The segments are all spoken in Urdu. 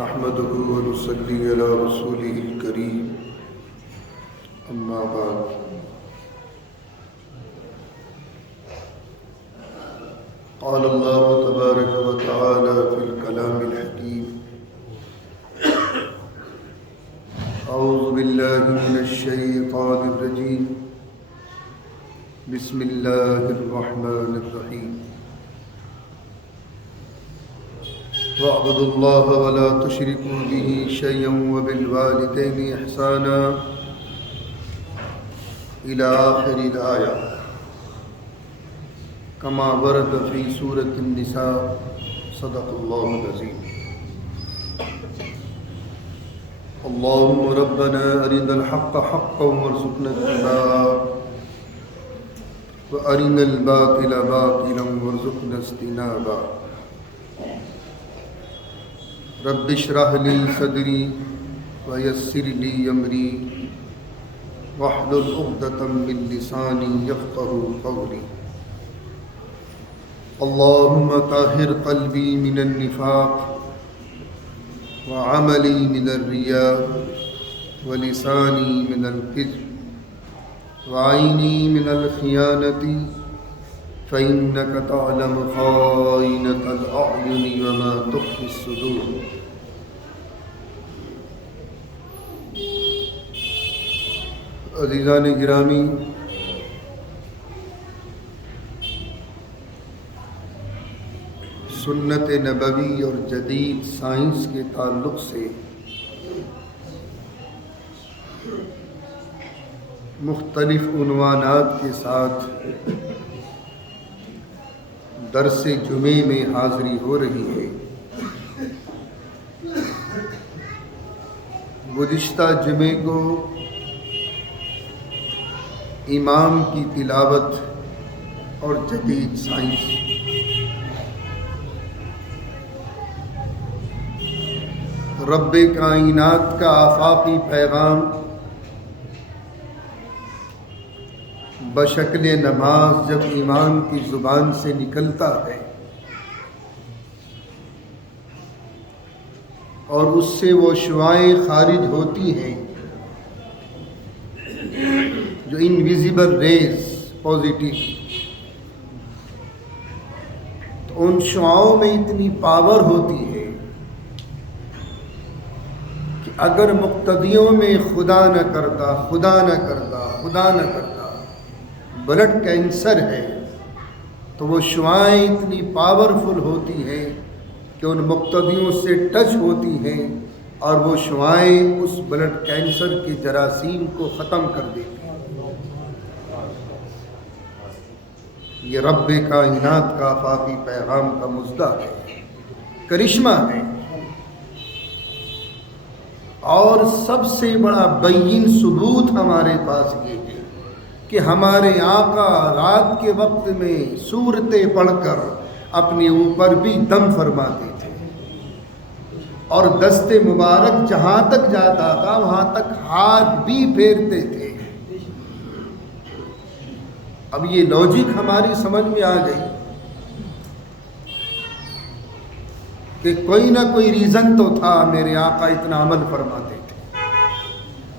نحمده ونصلي على رسوله الكريم أما بعد قال الله تبارك وتعالى في الكلام الحكيم أعوذ بالله من الشيطان الرجيم بسم الله الرحمن الرحيم وَاعْبُدُوا اللَّهَ وَلَا تُشْرِكُوا بِهِ شَيْئًا وَبِالْوَالِدَيْنِ إِحْسَانًا إلى آخر الآية كما ورد في سورة النساء صدق الله العظيم. اللهم ربنا أرنا الحق حقا وارزقنا اتباعه وأرنا الباطل باطلا وارزقنا اجتنابه. رب اشرح لي صدري ويسر لي أمري واحلل عقدة من لساني يفقهوا قولي. اللهم طهر قلبي من النفاق وعملي من الرياء ولساني من الكذب وعيني من الخيانة فإنك تعلم خائنة الأعين وما تخفي الصدور. عزیزان گرامی، سنت نبوی اور جدید سائنس کے تعلق سے مختلف عنوانات کے ساتھ درس جمعے میں حاضری ہو رہی ہے. گزشتہ جمعے کو امام کی تلاوت اور جدید سائنس، رب کائنات کا آفاقی پیغام بشکل نماز جب امام کی زبان سے نکلتا ہے اور اس سے وہ شعائیں خارج ہوتی ہیں جو انویزیبل ریز پازیٹیو، تو ان شعاؤں میں اتنی پاور ہوتی ہے کہ اگر مقتدیوں میں خدا نہ کرتا بلڈ کینسر ہے تو وہ شعائیں اتنی پاورفل ہوتی ہیں کہ ان مقتدیوں سے ٹچ ہوتی ہیں اور وہ شعائیں اس بلڈ کینسر کے جراثیم کو ختم کر دیتی ہیں. یہ رب کائنات کا آفاقی پیغام کا مژدہ ہے، کرشمہ ہے. اور سب سے بڑا بین ثبوت ہمارے پاس یہ ہے کہ ہمارے آقا رات کے وقت میں سورتیں پڑھ کر اپنے اوپر بھی دم فرماتے تھے اور دست مبارک جہاں تک جاتا تھا وہاں تک ہاتھ بھی پھیرتے تھے. اب یہ لاجک ہماری سمجھ میں آ گئی کہ کوئی نہ کوئی ریزن تو تھا میرے آقا اتنا عمل فرماتے تھے.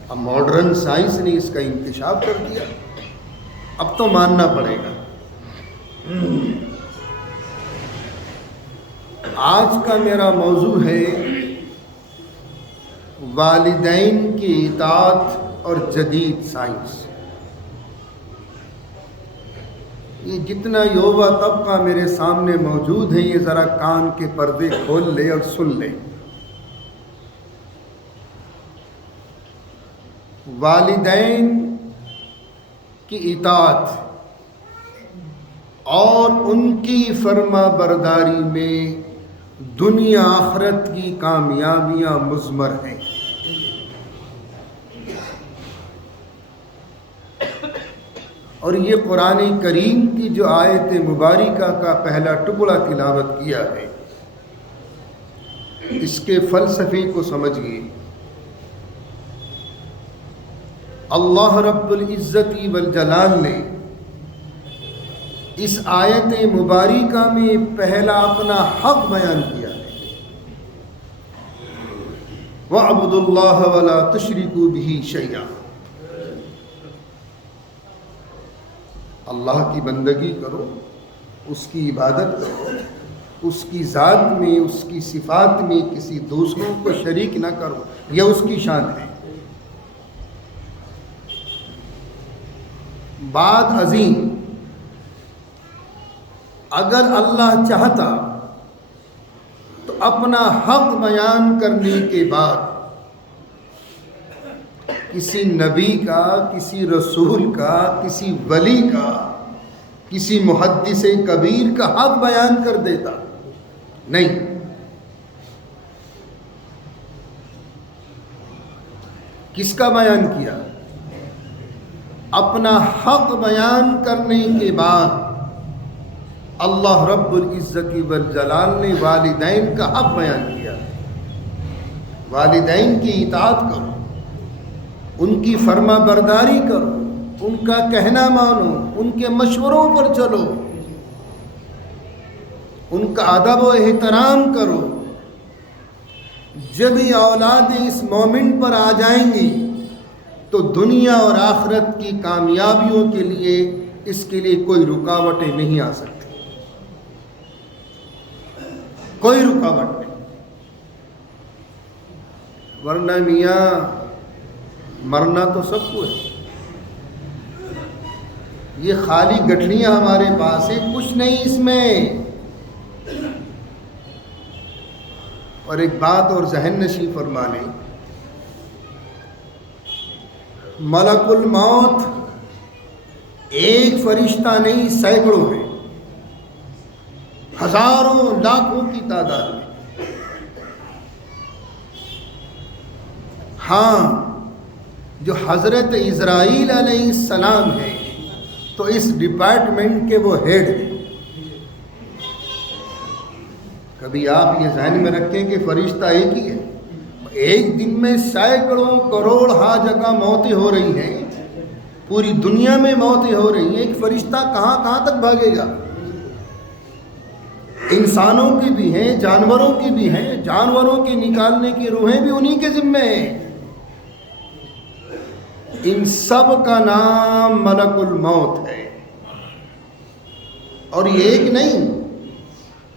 اب ماڈرن سائنس نے اس کا انکشاف کر دیا، اب تو ماننا پڑے گا. آج کا میرا موضوع ہے والدین کی اطاعت اور جدید سائنس. یہ جتنا یووا طبقہ میرے سامنے موجود ہے یہ ذرا کان کے پردے کھول لے اور سن لے. والدین کی اطاعت اور ان کی فرما برداری میں دنیا آخرت کی کامیابیاں مضمر ہیں. اور یہ قرآن کریم کی جو آیت مبارکہ کا پہلا ٹکڑا تلاوت کیا ہے اس کے فلسفے کو سمجھیے. اللہ رب العزت والجلال نے اس آیت مبارکہ میں پہلا اپنا حق بیان کیا ہے وَاعْبُدُوا اللَّهَ وَلَا تُشْرِكُوا بِهِ شَيْئًا. اللہ کی بندگی کرو، اس کی عبادت کرو، اس کی ذات میں، اس کی صفات میں کسی دوسروں کو شریک نہ کرو، یہ اس کی شان ہے. بات عظیم. اگر اللہ چاہتا تو اپنا حق بیان کرنے کے بعد کسی نبی کا، کسی رسول کا، کسی ولی کا، کسی محدث کبیر کا حق بیان کر دیتا. نہیں، کس کا بیان کیا؟ اپنا حق بیان کرنے کے بعد اللہ رب العزت والجلال نے والدین کا حق بیان کیا. والدین کی اطاعت کرو، ان کی فرما برداری کرو، ان کا کہنا مانو، ان کے مشوروں پر چلو، ان کا ادب و احترام کرو. جب یہ اولاد اس مومنٹ پر آ جائیں گی تو دنیا اور آخرت کی کامیابیوں کے لیے اس کے لیے کوئی رکاوٹیں نہیں آ سکتی، کوئی رکاوٹ نہیں. ورنہ میاں مرنا تو سب کو ہے. یہ خالی گٹھلیاں ہمارے پاس ہیں، کچھ نہیں اس میں. اور ایک بات اور ذہن نشیں فرما لیں، ملک الموت ایک فرشتہ نہیں، سینکڑوں ہیں، ہزاروں لاکھوں کی تعداد میں. ہاں، جو حضرت اسرائیل علیہ السلام ہے تو اس ڈپارٹمنٹ کے وہ ہیڈ ہیں. کبھی آپ یہ ذہن میں رکھیں کہ فرشتہ ایک ہی ہے. ایک دن میں سینکڑوں کروڑ ہا جگہ موتیں ہو رہی ہیں، پوری دنیا میں موتیں ہو رہی ہیں. ایک فرشتہ کہاں کہاں تک بھاگے گا؟ انسانوں کی بھی ہیں، جانوروں کی بھی ہیں، جانوروں کی نکالنے کی روحیں بھی انہی کے ذمے ہیں. ان سب کا نام ملک الموت ہے. اور یہ ایک نہیں،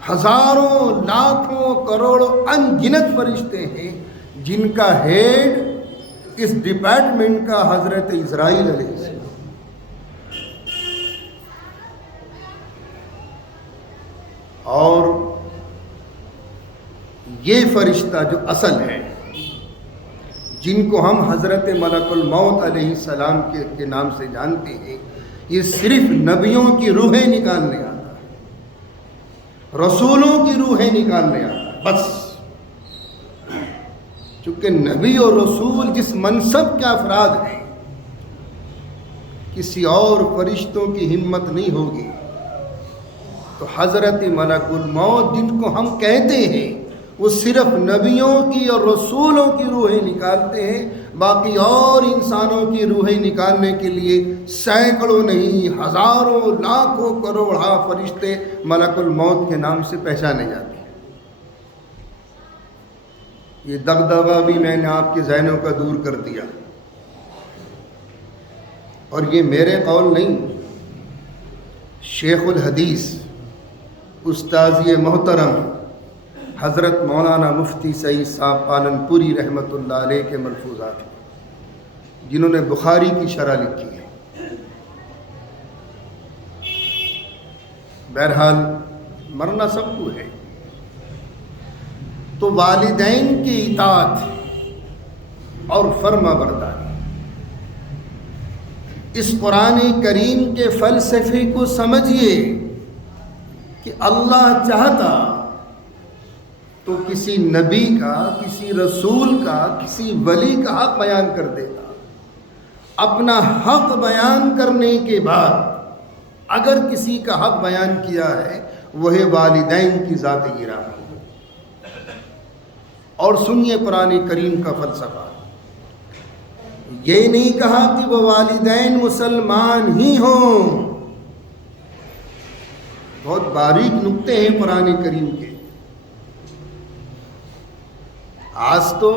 ہزاروں لاکھوں کروڑوں ان گنت فرشتے ہیں جن کا ہیڈ اس ڈپارٹمنٹ کا حضرت اسرائیل علیہ السلام. اور یہ فرشتہ جو اصل ہے، جن کو ہم حضرت ملک الموت علیہ السلام کے نام سے جانتے ہیں، یہ صرف نبیوں کی روحیں نکالنے آتا ہے، رسولوں کی روحیں نکالنے آتا ہے بس. چونکہ نبی اور رسول جس منصب کے افراد ہیں، کسی اور فرشتوں کی ہمت نہیں ہوگی. تو حضرت ملک الموت جن کو ہم کہتے ہیں، وہ صرف نبیوں کی اور رسولوں کی روحیں نکالتے ہیں. باقی اور انسانوں کی روحیں نکالنے کے لیے سینکڑوں نہیں، ہزاروں لاکھوں کروڑ فرشتے ملک الموت کے نام سے پہچانے جاتے ہیں. یہ دغدغہ بھی میں نے آپ کے ذہنوں کا دور کر دیا. اور یہ میرے قول نہیں، شیخ الحدیث استاذی محترم حضرت مولانا مفتی سعید صاحب پالن پوری رحمۃ اللہ علیہ کے ملفوظات ہیں، جنہوں نے بخاری کی شرح لکھی ہے. بہرحال مرنا سب کو ہے. تو والدین کی اطاعت اور فرما برداری، اس قرآن کریم کے فلسفے کو سمجھیے کہ اللہ چاہتا تو کسی نبی کا، کسی رسول کا، کسی ولی کا حق بیان کر دیتا. اپنا حق بیان کرنے کے بعد اگر کسی کا حق بیان کیا ہے وہ ہے والدین کی ذات گرامی. اور سنیے قرآن کریم کا فلسفہ، یہ نہیں کہا کہ وہ والدین مسلمان ہی ہوں. بہت باریک نکتے ہیں قرآن کریم کے. آج تو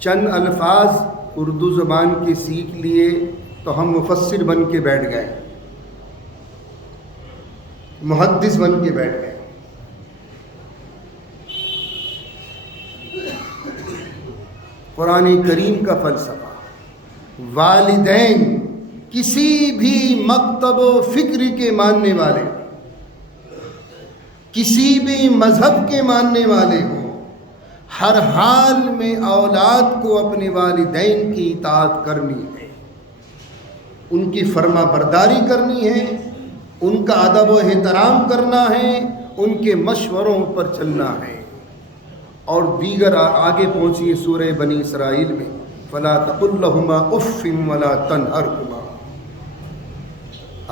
چند الفاظ اردو زبان کے سیکھ لیے تو ہم مفسر بن کے بیٹھ گئے، محدث بن کے بیٹھ گئے۔ قرآن کریم کا فلسفہ، والدین کسی بھی مکتب و فکر کے ماننے والے، کسی بھی مذہب کے ماننے والے ہوں، ہر حال میں اولاد کو اپنے والدین کی اطاعت کرنی ہے، ان کی فرما برداری کرنی ہے، ان کا ادب و احترام کرنا ہے، ان کے مشوروں پر چلنا ہے۔ اور دیگر آگے پہنچیے سورہ بنی اسرائیل میں، فَلَا تَقُلْ لَهُمَا أُفٍّ وَلَا تَنْهَرْهُمَا،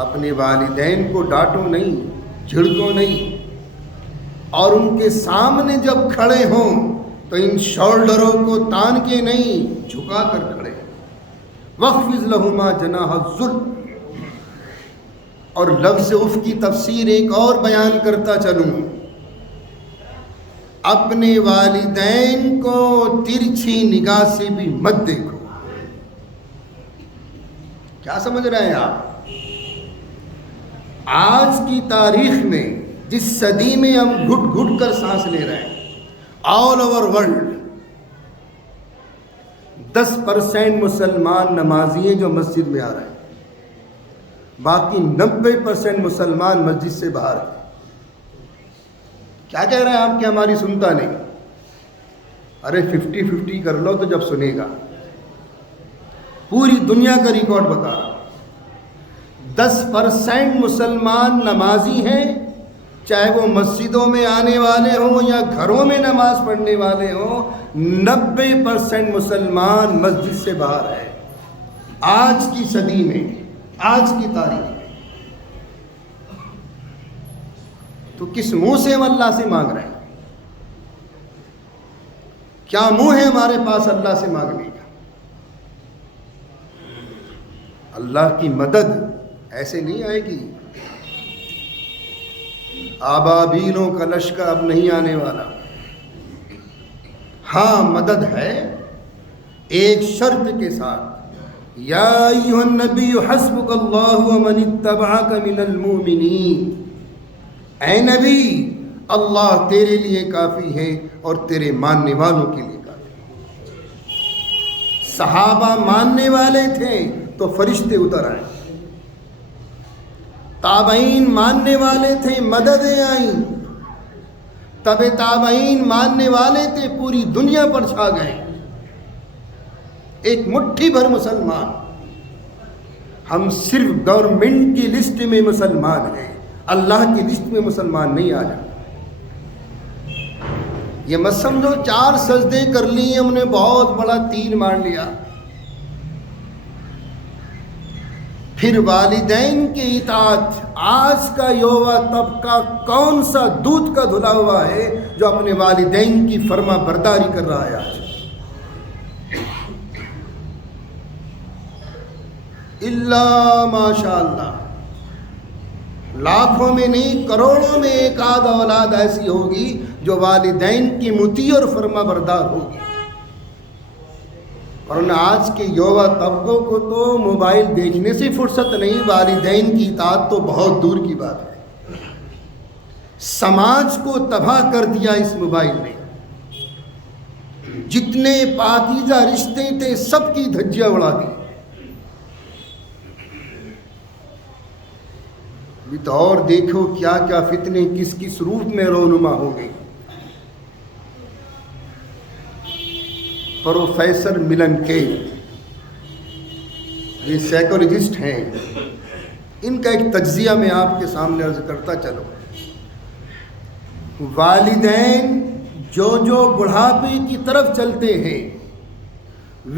اپنے والدین کو ڈانٹو نہیں، جھڑکو نہیں، اور ان کے سامنے جب کھڑے ہوں تو ان شولڈروں کو تان کے نہیں، جھکا کر کھڑے۔ وَخْفِضْ لَهُمَا جَنَاحَ الذُّلِّ، اور لفظ اف کی تفسیر ایک اور بیان کرتا چلوں، اپنے والدین کو ترچھی نگاہ سے بھی مت دیکھو۔ کیا سمجھ رہے ہیں آپ؟ آج کی تاریخ میں جس صدی میں ہم گھٹ گھٹ کر سانس لے رہے ہیں، آل اوور ورلڈ 10% مسلمان نمازی ہیں جو مسجد میں آ رہے ہیں، باقی 90% مسلمان مسجد سے باہر ہیں۔ کیا کہہ رہے ہیں آپ کہ ہماری سنتا نہیں؟ ارے 50-50 کر لو تو جب سنے گا۔ پوری دنیا کا ریکارڈ بتا رہا ہوں، 10% مسلمان نمازی ہیں، چاہے وہ مسجدوں میں آنے والے ہوں یا گھروں میں نماز پڑھنے والے ہوں، 90% مسلمان مسجد سے باہر ہے آج کی صدی میں، آج کی تاریخ میں۔ تو کس منہ سے ہم اللہ سے مانگ رہے ہیں؟ کیا منہ ہے ہمارے پاس اللہ سے مانگنے کا؟ اللہ کی مدد ایسے نہیں آئے گی، آبابیلوں کا لشکر اب نہیں آنے والا۔ ہاں مدد ہے، ایک شرط کے ساتھ، یا ایھا النبی حسبک اللہ ومن اتبعک من المؤمنین، اے نبی اللہ تیرے لیے کافی ہے اور تیرے ماننے والوں کے لیے کافی ہے۔ صحابہ ماننے والے تھے تو فرشتے اتر آئے، تابعین ماننے والے تھے، مددیں آئیں، تابعین ماننے والے تھے، پوری دنیا پر چھا گئے۔ ایک مٹھی بھر مسلمان، ہم صرف گورنمنٹ کی لسٹ میں مسلمان ہیں، اللہ کی لسٹ میں مسلمان نہیں آ جاتا۔ یہ مت سمجھو 4 سجدے کر لیے ہم نے بہت بڑا تیر مار لیا۔ پھر والدین کی اطاعت، آج کا یووا طبقہ کون سا دودھ کا دھلا ہوا ہے جو اپنے والدین کی فرما برداری کر رہا ہے؟ آج اللہ ماشاء اللہ، لاکھوں میں نہیں کروڑوں میں ایک آدھ اولاد ایسی ہوگی جو والدین کی مطیع اور فرما بردار ہوگی۔ اور آج کے یووا طبقوں کو تو موبائل دیکھنے سے فرصت نہیں، والدین کی اطاعت تو بہت دور کی بات ہے۔ سماج کو تباہ کر دیا اس موبائل نے، جتنے پاکیزہ رشتے تھے سب کی دھجیاں اڑا دی۔ تو اور دیکھو کیا کیا فتنے کس کس روپ میں رونما ہو گئی۔ پروفیسر ملن کے، یہ سائیکولوجسٹ ہیں، ان کا ایک تجزیہ میں آپ کے سامنے عرض کرتا چلو۔ والدین جو بڑھاپے کی طرف چلتے ہیں،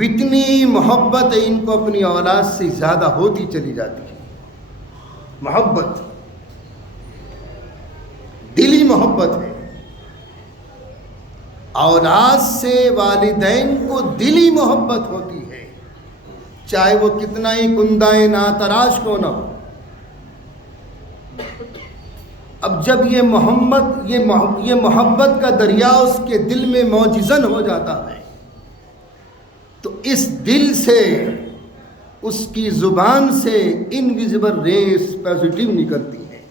اتنی محبت ان کو اپنی اولاد سے زیادہ ہوتی چلی جاتی ہے۔ محبت، دلی محبت ہے، اولاد سے والدین کو دلی محبت ہوتی ہے، چاہے وہ کتنا ہی کندائے ناتراش کو نہ ہو۔ اب جب یہ محبت کا دریا اس کے دل میں موجزن ہو جاتا ہے، تو اس دل سے، اس کی زبان سے انویزیبل ریز پازیٹیو نکلتی ہیں۔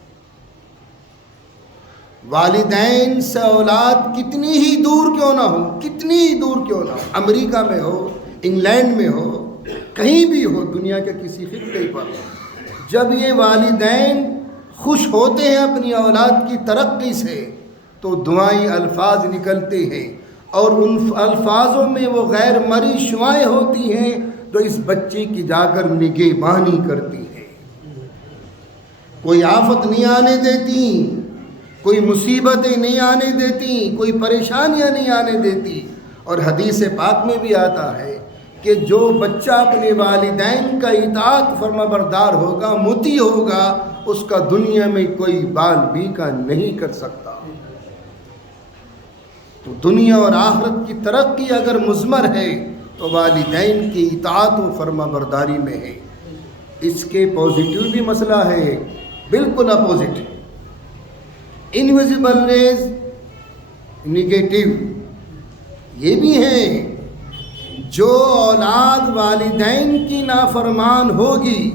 والدین سے اولاد کتنی ہی دور کیوں نہ ہو، کتنی ہی دور کیوں نہ ہو، امریکہ میں ہو، انگلینڈ میں ہو، کہیں بھی ہو دنیا کے کسی خطے پر، جب یہ والدین خوش ہوتے ہیں اپنی اولاد کی ترقی سے تو دعائیں الفاظ نکلتے ہیں، اور ان الفاظوں میں وہ غیر مرئی شعائیں ہوتی ہیں جو اس بچے کی جا کر نگہبانی کرتی ہیں، کوئی آفت نہیں آنے دیتی، کوئی مصیبتیں نہیں آنے دیتی، کوئی پریشانیاں نہیں آنے دیتی۔ اور حدیث پاک میں بھی آتا ہے کہ جو بچہ اپنے والدین کا اطاعت فرما بردار ہوگا، مطیع ہوگا، اس کا دنیا میں کوئی بال بھی کا نہیں کر سکتا۔ تو دنیا اور آخرت کی ترقی اگر مضمر ہے تو والدین کی اطاعت و فرما برداری میں ہے۔ اس کے پازیٹیو بھی مسئلہ ہے، بالکل اپوزٹ، انویزیبل ریز نگیٹو یہ بھی ہیں۔ جو اولاد والدین کی نافرمان ہوگی،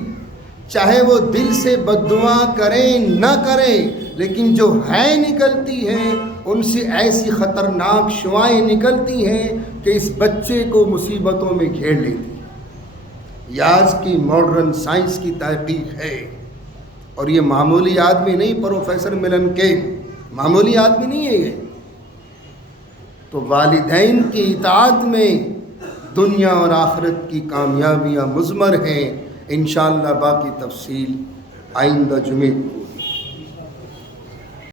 چاہے وہ دل سے بد دعا کریں نہ کریں، لیکن جو ہے نکلتی ہیں ان سے ایسی خطرناک شعائیں نکلتی ہیں کہ اس بچے کو مصیبتوں میں گھیر لیتی ہیں۔ یہ آج کی ماڈرن سائنس کی تحقیق ہے، اور یہ معمولی آدمی نہیں، پروفیسر ملن کے معمولی آدمی نہیں ہے یہ۔ تو والدین کی اطاعت میں دنیا اور آخرت کی کامیابیاں مضمر ہیں۔ انشاءاللہ باقی تفصیل آئندہ جمعے